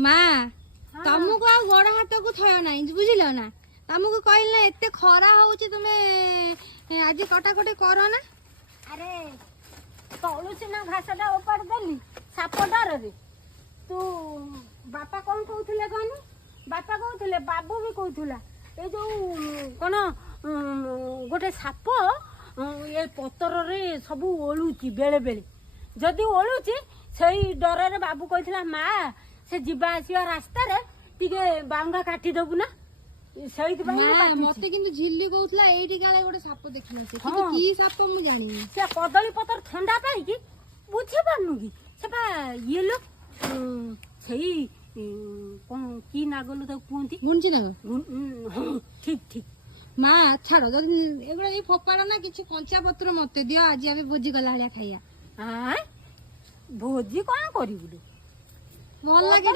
माँ तुमको आ गोड़ हाथ को थय ना बुझिल ना तुमको कहल ना एते खरा होउची तुमे आज कटाकटी करो ना। अरे तलु सिना घासटा ओपाड़ देली साप डर रे तू बापा कौन कहूले कहनी बापा कहूले बाबू भी कहूला ए जो कौन गोटे साप ये पतर रे सब ओलुची बेले बेले जदि ओलुची सेई डर रे बाबू कहला माँ से जीवा आसिया रास्ता रे टिके बांगा काटी दबु ना मते किंतु झिल्ली कहूला एठी काले गोटे साप देखिला से किंतु की साप मु जानि से कदली पतर ठंडा पाई कि बुझी पानु कि सेपा ये लो सेई कोन की नागलु त कुंती गुंची नाग ठीक ठीक माँ छाड़ जदि एगुड़ा ये फोपाड़ ना किसी कंचा पत्र मते दियो आज आमे भोजी गला हलिया खाइया भोजी कौन करी भल लागे।